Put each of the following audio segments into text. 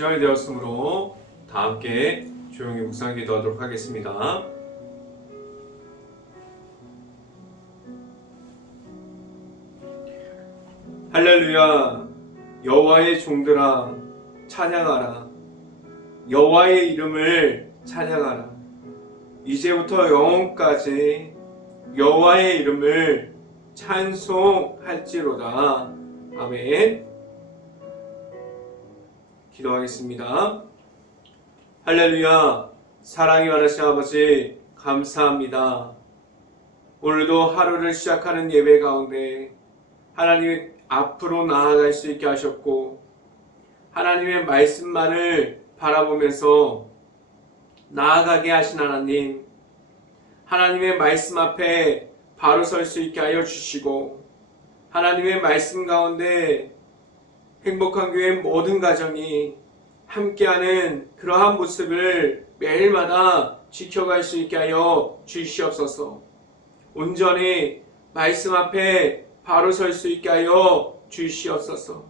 시간이 되었으므로 다 함께 조용히 묵상 기도하도록 하겠습니다. 할렐루야 여호와의 종들아 찬양하라. 여호와의 이름을 찬양하라. 이제부터 영원까지 여호와의 이름을 찬송할지로다. 아멘 기도하겠습니다. 할렐루야 사랑이 많으신 아버지 감사합니다. 오늘도 하루를 시작하는 예배 가운데 하나님 앞으로 나아갈 수 있게 하셨고 하나님의 말씀만을 바라보면서 나아가게 하신 하나님 하나님의 말씀 앞에 바로 설 수 있게 하여 주시고 하나님의 말씀 가운데 행복한 교회 모든 가정이 함께하는 그러한 모습을 매일마다 지켜갈 수 있게 하여 주시옵소서. 온전히 말씀 앞에 바로 설 수 있게 하여 주시옵소서.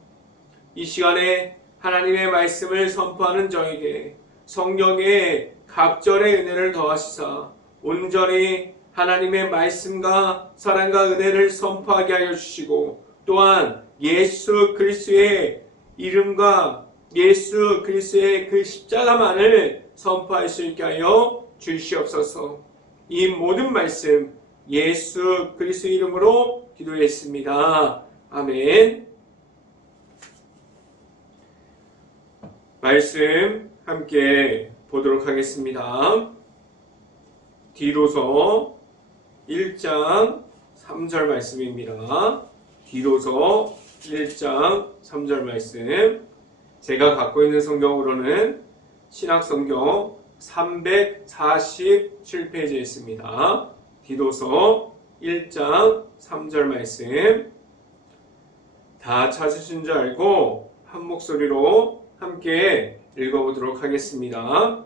이 시간에 하나님의 말씀을 선포하는 저에게 성령의 갑절의 은혜를 더하시사 온전히 하나님의 말씀과 사랑과 은혜를 선포하게 하여 주시고 또한 예수 그리스도의 이름과 예수 그리스도의 그 십자가만을 선포할 수 있게 하여 주시옵소서. 이 모든 말씀 예수 그리스도 이름으로 기도했습니다. 아멘. 말씀 함께 보도록 하겠습니다. 디도서 1장 3절 말씀입니다. 디도서 1장 3절 말씀. 제가 갖고 있는 성경으로는 신학 성경 347페이지에 있습니다. 디도서 1장 3절 말씀. 다 찾으신 줄 알고 한 목소리로 함께 읽어보도록 하겠습니다.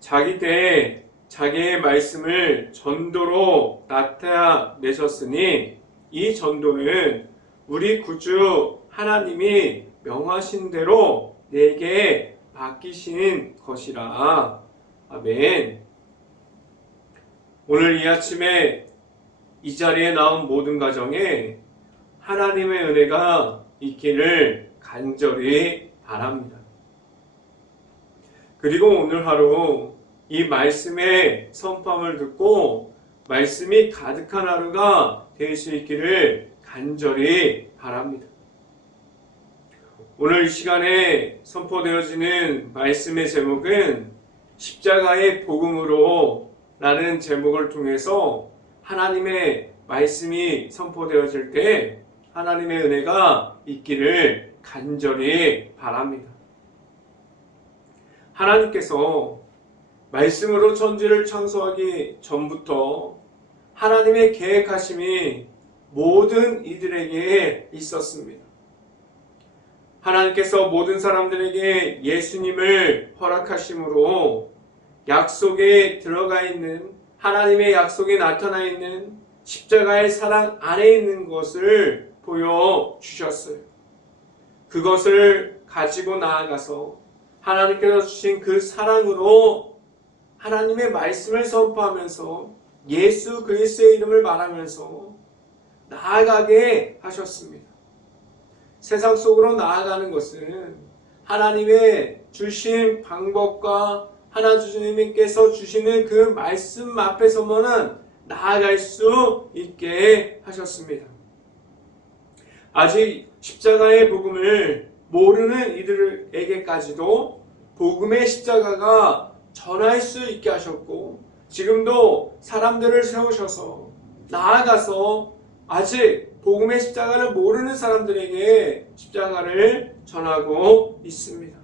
자기 때 자기의 말씀을 전도로 나타내셨으니 이 전도는 우리 구주 하나님이 명하신 대로 내게 맡기신 것이라. 아멘. 오늘 이 아침에 이 자리에 나온 모든 가정에 하나님의 은혜가 있기를 간절히 바랍니다. 그리고 오늘 하루 이 말씀의 선포함을 듣고 말씀이 가득한 하루가 될 수 있기를 간절히 바랍니다. 오늘 이 시간에 선포되어지는 말씀의 제목은 십자가의 복음으로 라는 제목을 통해서 하나님의 말씀이 선포되어질 때 하나님의 은혜가 있기를 간절히 바랍니다. 하나님께서 말씀으로 천지를 창조하기 전부터 하나님의 계획하심이 모든 이들에게 있었습니다. 하나님께서 모든 사람들에게 예수님을 허락하심으로 약속에 들어가 있는 하나님의 약속에 나타나 있는 십자가의 사랑 안에 있는 것을 보여 주셨어요. 그것을 가지고 나아가서 하나님께서 주신 그 사랑으로 하나님의 말씀을 선포하면서 예수 그리스도의 이름을 말하면서 나아가게 하셨습니다. 세상 속으로 나아가는 것은 하나님의 주신 방법과 하나님께서 주시는 그 말씀 앞에서만은 나아갈 수 있게 하셨습니다. 아직 십자가의 복음을 모르는 이들에게까지도 복음의 십자가가 전할 수 있게 하셨고 지금도 사람들을 세우셔서 나아가서 아직 복음의 십자가를 모르는 사람들에게 십자가를 전하고 있습니다.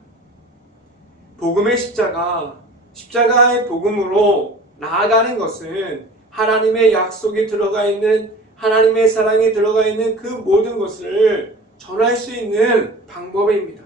복음의 십자가, 십자가의 복음으로 나아가는 것은 하나님의 약속이 들어가 있는 하나님의 사랑이 들어가 있는 그 모든 것을 전할 수 있는 방법입니다.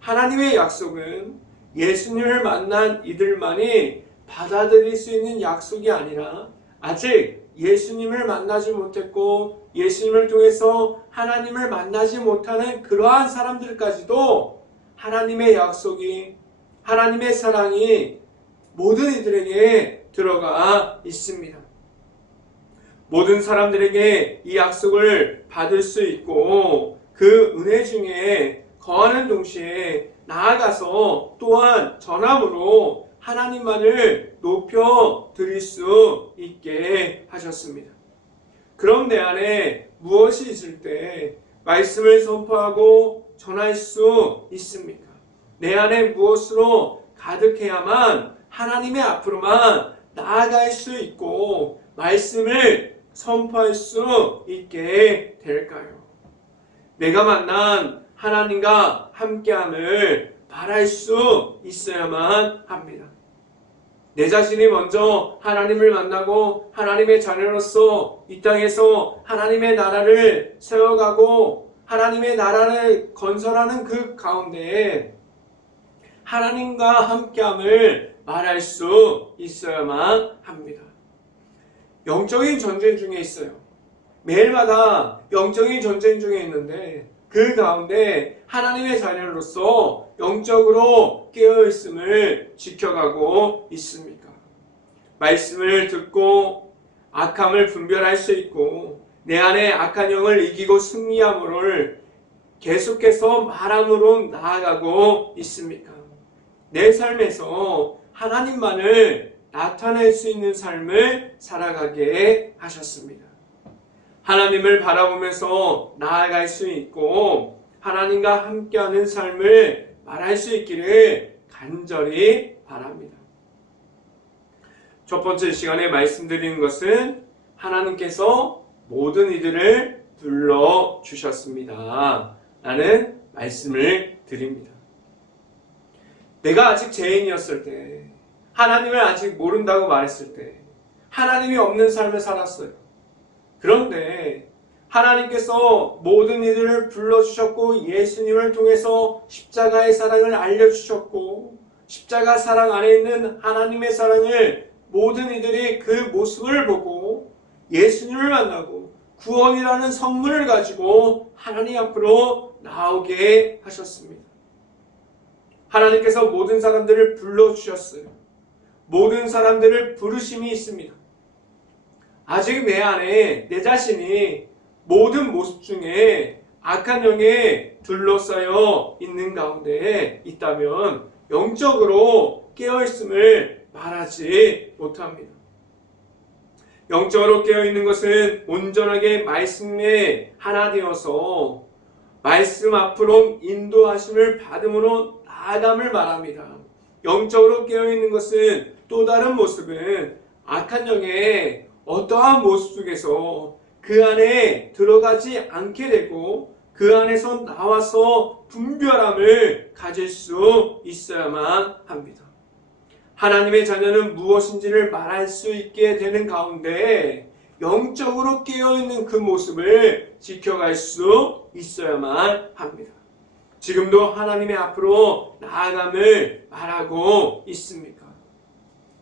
하나님의 약속은 예수님을 만난 이들만이 받아들일 수 있는 약속이 아니라 아직 예수님을 만나지 못했고 예수님을 통해서 하나님을 만나지 못하는 그러한 사람들까지도 하나님의 약속이 하나님의 사랑이 모든 이들에게 들어가 있습니다. 모든 사람들에게 이 약속을 받을 수 있고 그 은혜 중에 거하는 동시에 나아가서 또한 전함으로 하나님만을 높여 드릴 수 있게 하셨습니다. 그럼 내 안에 무엇이 있을 때 말씀을 선포하고 전할 수 있습니까? 내 안에 무엇으로 가득해야만 하나님의 앞으로만 나아갈 수 있고 말씀을 선포할 수 있게 될까요? 내가 만난 하나님과 함께함을 말할 수 있어야만 합니다. 내 자신이 먼저 하나님을 만나고 하나님의 자녀로서 이 땅에서 하나님의 나라를 세워가고 하나님의 나라를 건설하는 그 가운데에 하나님과 함께함을 말할 수 있어야만 합니다. 영적인 전쟁 중에 있어요. 매일마다 영적인 전쟁 중에 있는데 그 가운데 하나님의 자녀로서 영적으로 깨어있음을 지켜가고 있습니까? 말씀을 듣고 악함을 분별할 수 있고 내 안에 악한 영을 이기고 승리함을 계속해서 말함으로 나아가고 있습니까? 내 삶에서 하나님만을 나타낼 수 있는 삶을 살아가게 하셨습니다. 하나님을 바라보면서 나아갈 수 있고 하나님과 함께하는 삶을 말할 수 있기를 간절히 바랍니다. 첫 번째 시간에 말씀드리는 것은 하나님께서 모든 이들을 불러 주셨습니다. 라는 말씀을 드립니다. 내가 아직 죄인이었을 때, 하나님을 아직 모른다고 말했을 때, 하나님이 없는 삶을 살았어요. 그런데 하나님께서 모든 이들을 불러주셨고 예수님을 통해서 십자가의 사랑을 알려주셨고 십자가 사랑 안에 있는 하나님의 사랑을 모든 이들이 그 모습을 보고 예수님을 만나고 구원이라는 선물을 가지고 하나님 앞으로 나오게 하셨습니다. 하나님께서 모든 사람들을 불러주셨어요. 모든 사람들을 부르심이 있습니다. 아직 내 안에 내 자신이 모든 모습 중에 악한 영에 둘러싸여 있는 가운데 있다면 영적으로 깨어있음을 말하지 못합니다. 영적으로 깨어있는 것은 온전하게 말씀에 하나 되어서 말씀 앞으로 인도하심을 받음으로 나아감을 말합니다. 영적으로 깨어있는 것은 또 다른 모습은 악한 영의 어떠한 모습 속에서 그 안에 들어가지 않게 되고 그 안에서 나와서 분별함을 가질 수 있어야만 합니다. 하나님의 자녀는 무엇인지를 말할 수 있게 되는 가운데 영적으로 깨어있는 그 모습을 지켜갈 수 있어야만 합니다. 지금도 하나님의 앞으로 나아감을 말하고 있습니까?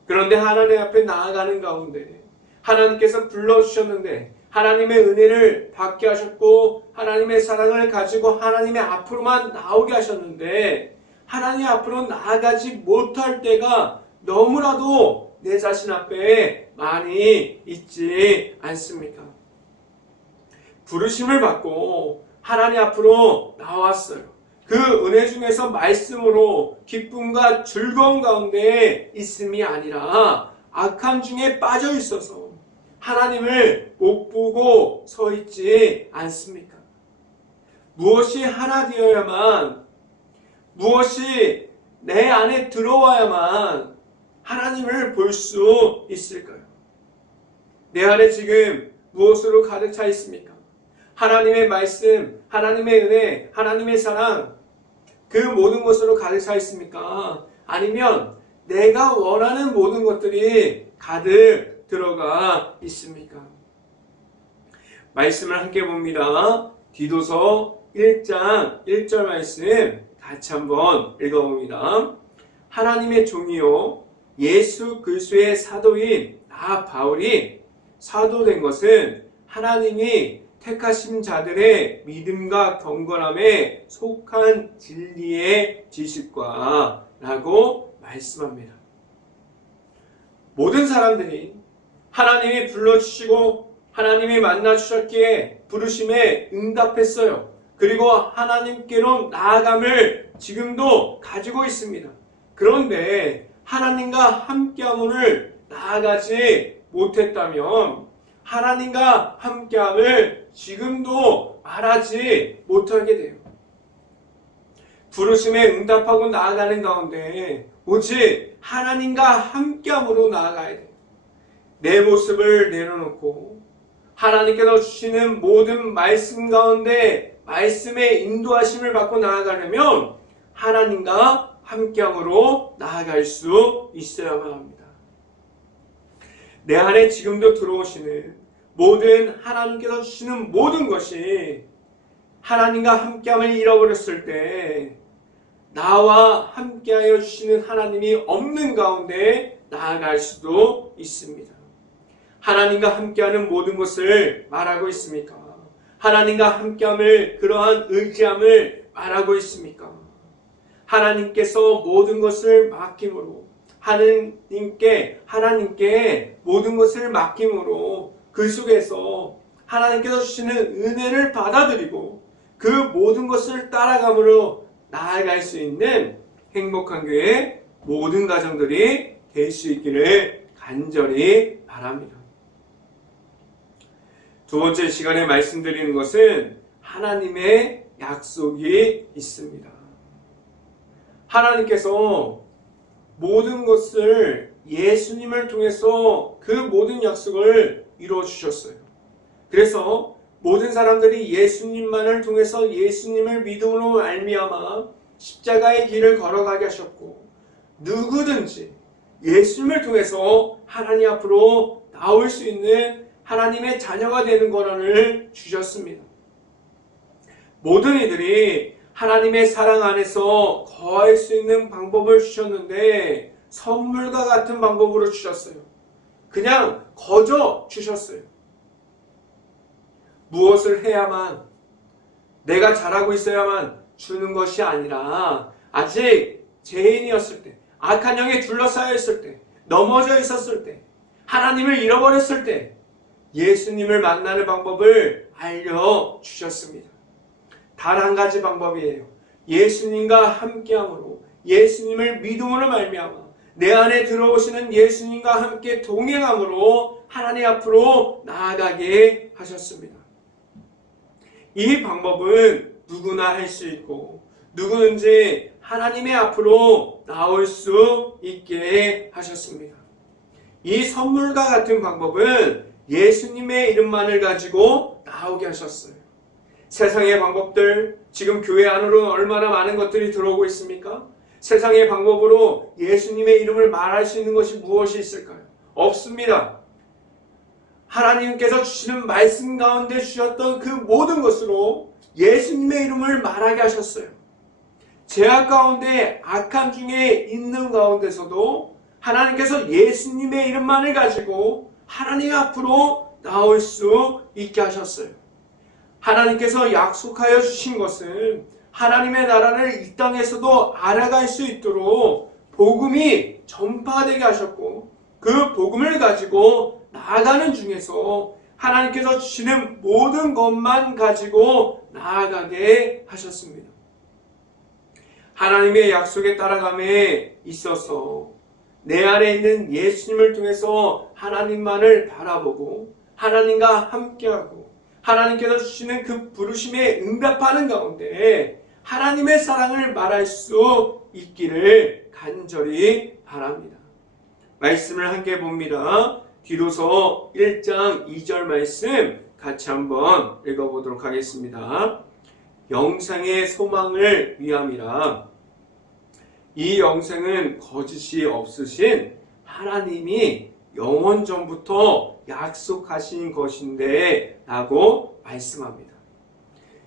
그런데 하나님 앞에 나아가는 가운데 하나님께서 불러주셨는데 하나님의 은혜를 받게 하셨고 하나님의 사랑을 가지고 하나님의 앞으로만 나오게 하셨는데 하나님 앞으로 나아가지 못할 때가 너무나도 내 자신 앞에 많이 있지 않습니까? 부르심을 받고 하나님 앞으로 나왔어요. 그 은혜 중에서 말씀으로 기쁨과 즐거움 가운데 있음이 아니라 악함 중에 빠져 있어서 하나님을 못 보고 서 있지 않습니까? 무엇이 하나 되어야만 무엇이 내 안에 들어와야만 하나님을 볼 수 있을까요? 내 안에 지금 무엇으로 가득 차 있습니까? 하나님의 말씀, 하나님의 은혜, 하나님의 사랑, 그 모든 것으로 가득 차 있습니까? 아니면 내가 원하는 모든 것들이 가득 들어가 있습니까? 말씀을 함께 봅니다. 디도서 1장 1절 말씀 같이 한번 읽어봅니다. 하나님의 종이요 예수 그리스도의 사도인 나 바울이 사도된 것은 하나님이 택하신 자들의 믿음과 경건함에 속한 진리의 지식과 라고 말씀합니다. 모든 사람들이 하나님이 불러주시고 하나님이 만나주셨기에 부르심에 응답했어요. 그리고 하나님께로 나아감을 지금도 가지고 있습니다. 그런데 하나님과 함께함을 나아가지 못했다면 하나님과 함께함을 지금도 말하지 못하게 돼요. 부르심에 응답하고 나아가는 가운데 오직 하나님과 함께함으로 나아가야 돼요. 내 모습을 내려놓고 하나님께서 주시는 모든 말씀 가운데 말씀의 인도하심을 받고 나아가려면 하나님과 함께함으로 나아갈 수 있어야만 합니다. 내 안에 지금도 들어오시는 모든 하나님께서 주시는 모든 것이 하나님과 함께함을 잃어버렸을 때 나와 함께하여 주시는 하나님이 없는 가운데 나아갈 수도 있습니다. 하나님과 함께하는 모든 것을 말하고 있습니까? 하나님과 함께함을 그러한 의지함을 말하고 있습니까? 하나님께서 모든 것을 맡김으로 하나님께 하나님께 모든 것을 맡김으로 그 속에서 하나님께서 주시는 은혜를 받아들이고 그 모든 것을 따라감으로 나아갈 수 있는 행복한 교회 모든 가정들이 될 수 있기를 간절히 바랍니다. 두 번째 시간에 말씀드리는 것은 하나님의 약속이 있습니다. 하나님께서 모든 것을 예수님을 통해서 그 모든 약속을 이루어 주셨어요. 그래서 모든 사람들이 예수님만을 통해서 예수님을 믿음으로 알미암아 십자가의 길을 걸어가게 하셨고 누구든지 예수님을 통해서 하나님 앞으로 나올 수 있는 하나님의 자녀가 되는 권한을 주셨습니다. 모든 이들이 하나님의 사랑 안에서 거할 수 있는 방법을 주셨는데 선물과 같은 방법으로 주셨어요. 그냥 거저 주셨어요. 무엇을 해야만 내가 잘하고 있어야만 주는 것이 아니라 아직 죄인이었을 때 악한 영에 둘러싸여 있을 때 넘어져 있었을 때 하나님을 잃어버렸을 때 예수님을 만나는 방법을 알려주셨습니다. 단 한 가지 방법이에요. 예수님과 함께함으로 예수님을 믿음으로 말미암아 내 안에 들어오시는 예수님과 함께 동행함으로 하나님 앞으로 나아가게 하셨습니다. 이 방법은 누구나 할 수 있고 누구든지 하나님의 앞으로 나올 수 있게 하셨습니다. 이 선물과 같은 방법은 예수님의 이름만을 가지고 나오게 하셨어요. 세상의 방법들, 지금 교회 안으로는 얼마나 많은 것들이 들어오고 있습니까? 세상의 방법으로 예수님의 이름을 말할 수 있는 것이 무엇이 있을까요? 없습니다. 하나님께서 주시는 말씀 가운데 주셨던 그 모든 것으로 예수님의 이름을 말하게 하셨어요. 죄악 가운데 악함 중에 있는 가운데서도 하나님께서 예수님의 이름만을 가지고 하나님 앞으로 나올 수 있게 하셨어요. 하나님께서 약속하여 주신 것은 하나님의 나라를 이 땅에서도 알아갈 수 있도록 복음이 전파되게 하셨고 그 복음을 가지고 나아가는 중에서 하나님께서 주시는 모든 것만 가지고 나아가게 하셨습니다. 하나님의 약속에 따라감에 있어서 내 안에 있는 예수님을 통해서 하나님만을 바라보고 하나님과 함께하고 하나님께서 주시는 그 부르심에 응답하는 가운데 하나님의 사랑을 말할 수 있기를 간절히 바랍니다. 말씀을 함께 봅니다. 뒤로서 1장 2절 말씀 같이 한번 읽어보도록 하겠습니다. 영생의 소망을 위함이라 이 영생은 거짓이 없으신 하나님이 영원 전부터 약속하신 것인데 라고 말씀합니다.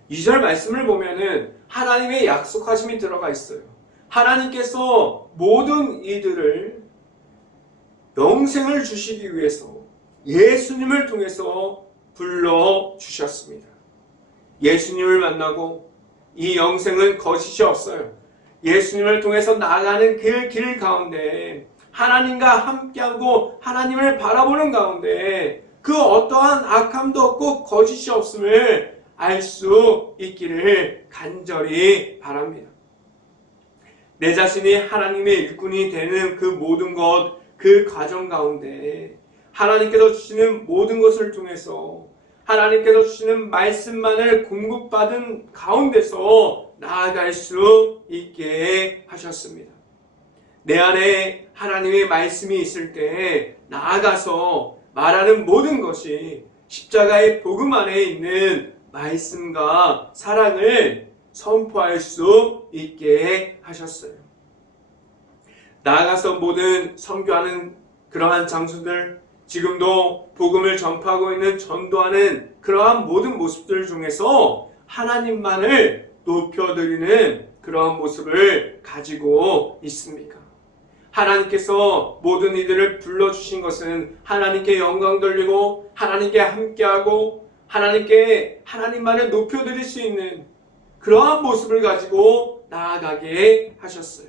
2절 말씀을 보면은 하나님의 약속하심이 들어가 있어요. 하나님께서 모든 이들을 영생을 주시기 위해서 예수님을 통해서 불러 주셨습니다. 예수님을 만나고 이 영생은 거짓이 없어요. 예수님을 통해서 나아가는 그 길 가운데 하나님과 함께하고 하나님을 바라보는 가운데 그 어떠한 악함도 없고 거짓이 없음을 알 수 있기를 간절히 바랍니다. 내 자신이 하나님의 일꾼이 되는 그 모든 것, 그 과정 가운데 하나님께서 주시는 모든 것을 통해서 하나님께서 주시는 말씀만을 공급받은 가운데서 나아갈 수 있게 하셨습니다. 내 안에 하나님의 말씀이 있을 때 나아가서 말하는 모든 것이 십자가의 복음 안에 있는 말씀과 사랑을 선포할 수 있게 하셨어요. 나아가서 모든 선교하는 그러한 장소들, 지금도 복음을 전파하고 있는 전도하는 그러한 모든 모습들 중에서 하나님만을 높여드리는 그러한 모습을 가지고 있습니까? 하나님께서 모든 이들을 불러주신 것은 하나님께 영광 돌리고 하나님께 함께하고 하나님께 하나님만을 높여드릴 수 있는 그러한 모습을 가지고 나아가게 하셨어요.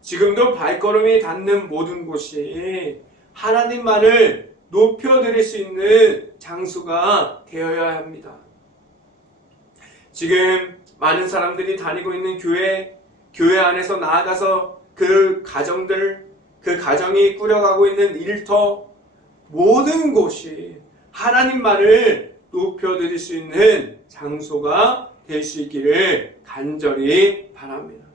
지금도 발걸음이 닿는 모든 곳이 하나님만을 높여드릴 수 있는 장소가 되어야 합니다. 지금 많은 사람들이 다니고 있는 교회, 교회 안에서 나아가서 그 가정들, 그 가정이 꾸려가고 있는 일터, 모든 곳이 하나님만을 높여드릴 수 있는 장소가 될 수 있기를 간절히 바랍니다.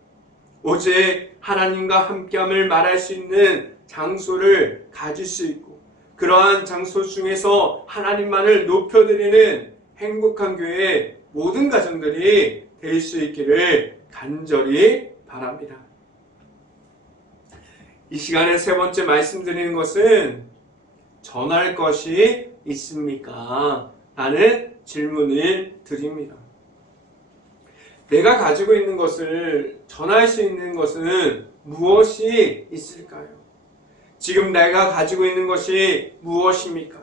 오직 하나님과 함께함을 말할 수 있는 장소를 가질 수 있고 그러한 장소 중에서 하나님만을 높여드리는 행복한 교회 모든 가정들이 될 수 있기를 간절히 바랍니다. 이 시간에 세 번째 말씀드리는 것은 전할 것이 있습니까? 라는 질문을 드립니다. 내가 가지고 있는 것을 전할 수 있는 것은 무엇이 있을까요? 지금 내가 가지고 있는 것이 무엇입니까?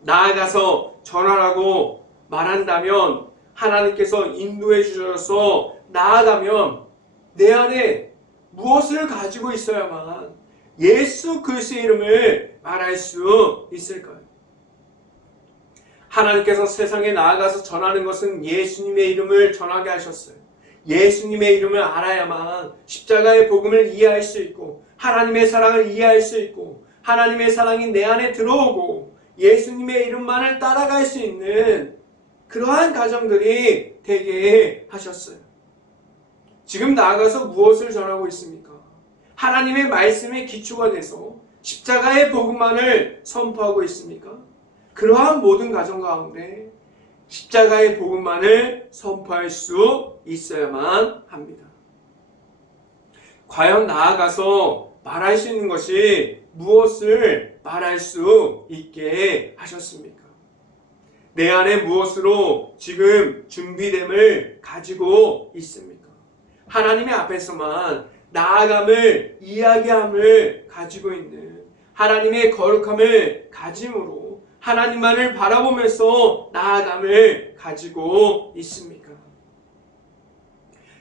나아가서 전하라고 말한다면 하나님께서 인도해 주셔서 나아가면 내 안에 무엇을 가지고 있어야만 예수 그리스도의 이름을 말할 수 있을까요? 하나님께서 세상에 나아가서 전하는 것은 예수님의 이름을 전하게 하셨어요. 예수님의 이름을 알아야만 십자가의 복음을 이해할 수 있고 하나님의 사랑을 이해할 수 있고 하나님의 사랑이 내 안에 들어오고 예수님의 이름만을 따라갈 수 있는 그러한 가정들이 되게 하셨어요. 지금 나아가서 무엇을 전하고 있습니까? 하나님의 말씀에 기초가 돼서 십자가의 복음만을 선포하고 있습니까? 그러한 모든 가정 가운데 십자가의 복음만을 선포할 수 있어야만 합니다. 과연 나아가서 말할 수 있는 것이 무엇을 말할 수 있게 하셨습니까? 내 안에 무엇으로 지금 준비됨을 가지고 있습니까? 하나님의 앞에서만 나아감을 이야기함을 가지고 있는 하나님의 거룩함을 가짐으로 하나님만을 바라보면서 나아감을 가지고 있습니까?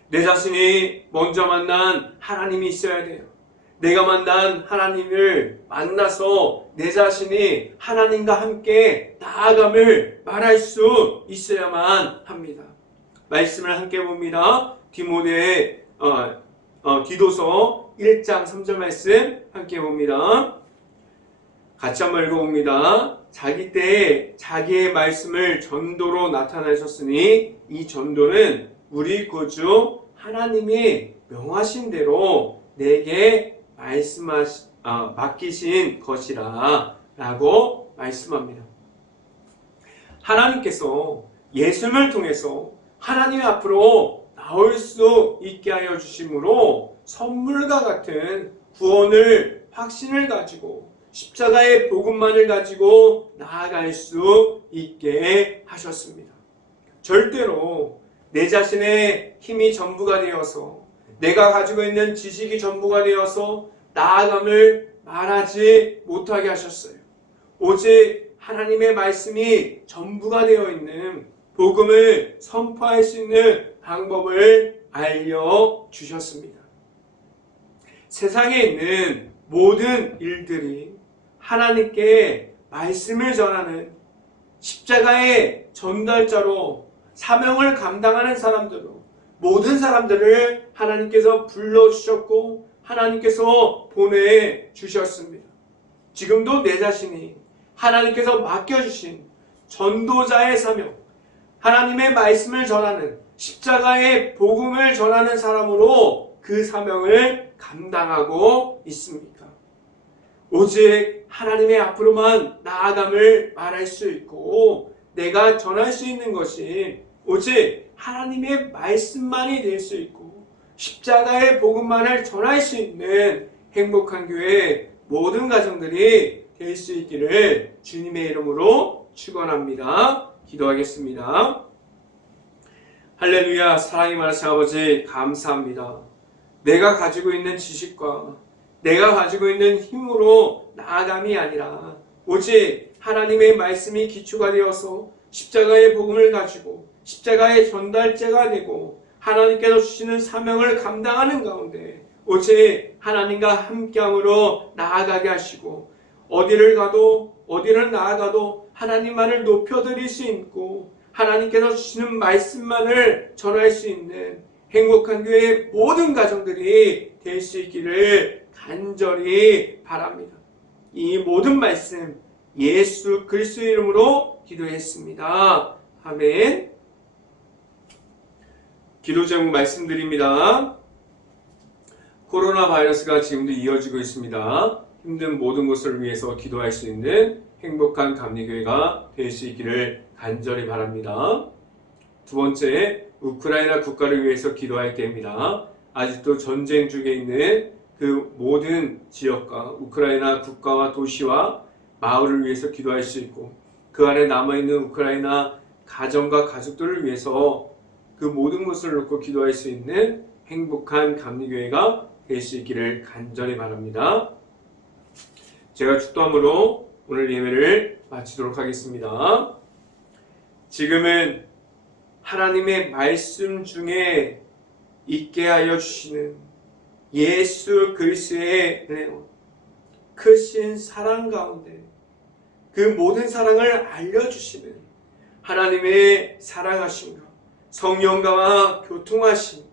내 자신이 먼저 만난 하나님이 있어야 돼요. 내가 만난 하나님을 만나서 내 자신이 하나님과 함께 나아감을 말할 수 있어야만 합니다. 말씀을 함께 봅니다. 디모데 어, 어, 디도서 1장 3절 말씀 함께 봅니다. 같이 한번 읽어봅니다. 자기 때에 자기의 말씀을 전도로 나타내셨으니 이 전도는 우리 구주 하나님이 명하신 대로 내게 말씀하시 아, 맡기신 것이라 라고 말씀합니다. 하나님께서 예수님을 통해서 하나님 앞으로 나올 수 있게 하여 주심으로 선물과 같은 구원을 확신을 가지고 십자가의 복음만을 가지고 나아갈 수 있게 하셨습니다. 절대로 내 자신의 힘이 전부가 되어서 내가 가지고 있는 지식이 전부가 되어서 나아감을 말하지 못하게 하셨어요. 오직 하나님의 말씀이 전부가 되어 있는 복음을 선포할 수 있는 방법을 알려 주셨습니다. 세상에 있는 모든 일들이 하나님께 말씀을 전하는 십자가의 전달자로 사명을 감당하는 사람들로 모든 사람들을 하나님께서 불러주셨고 하나님께서 보내주셨습니다. 지금도 내 자신이 하나님께서 맡겨주신 전도자의 사명, 하나님의 말씀을 전하는 십자가의 복음을 전하는 사람으로 그 사명을 감당하고 있습니까? 오직 하나님의 앞으로만 나아감을 말할 수 있고 내가 전할 수 있는 것이 오직 하나님의 말씀만이 될 수 있고 십자가의 복음만을 전할 수 있는 행복한 교회 모든 가정들이 될 수 있기를 주님의 이름으로 축원합니다. 기도하겠습니다. 할렐루야 사랑이 많으신 아버지 감사합니다. 내가 가지고 있는 지식과 내가 가지고 있는 힘으로 나아감이 아니라 오직 하나님의 말씀이 기초가 되어서 십자가의 복음을 가지고 십자가의 전달제가 되고 하나님께서 주시는 사명을 감당하는 가운데 오직 하나님과 함께함으로 나아가게 하시고 어디를 가도 어디를 나아가도 하나님만을 높여드릴 수 있고 하나님께서 주시는 말씀만을 전할 수 있는 행복한 교회의 모든 가정들이 될 수 있기를 간절히 바랍니다. 이 모든 말씀 예수 그리스도 이름으로 기도했습니다. 아멘. 기도 제목 말씀드립니다. 코로나 바이러스가 지금도 이어지고 있습니다. 힘든 모든 것을 위해서 기도할 수 있는 행복한 감리교회가 될 수 있기를 간절히 바랍니다. 두 번째, 우크라이나 국가를 위해서 기도할 때입니다. 아직도 전쟁 중에 있는 그 모든 지역과 우크라이나 국가와 도시와 마을을 위해서 기도할 수 있고 그 안에 남아있는 우크라이나 가정과 가족들을 위해서 그 모든 것을 놓고 기도할 수 있는 행복한 감리교회가 될 수 있기를 간절히 바랍니다. 제가 축도함으로 오늘 예배를 마치도록 하겠습니다. 지금은 하나님의 말씀 중에 있게 하여 주시는 예수 그리스도의 은혜와 크신 사랑 가운데 그 모든 사랑을 알려주시는 하나님의 사랑하심과 성령과와 교통하심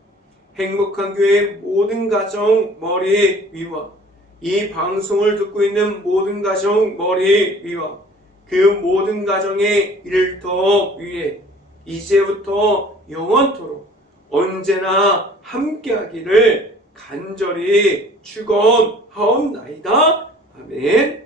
행복한 교회의 모든 가정 머리 위와 이 방송을 듣고 있는 모든 가정 머리 위와 그 모든 가정의 일터 위에 이제부터 영원토록 언제나 함께하기를 간절히 축원하옵나이다. 아멘.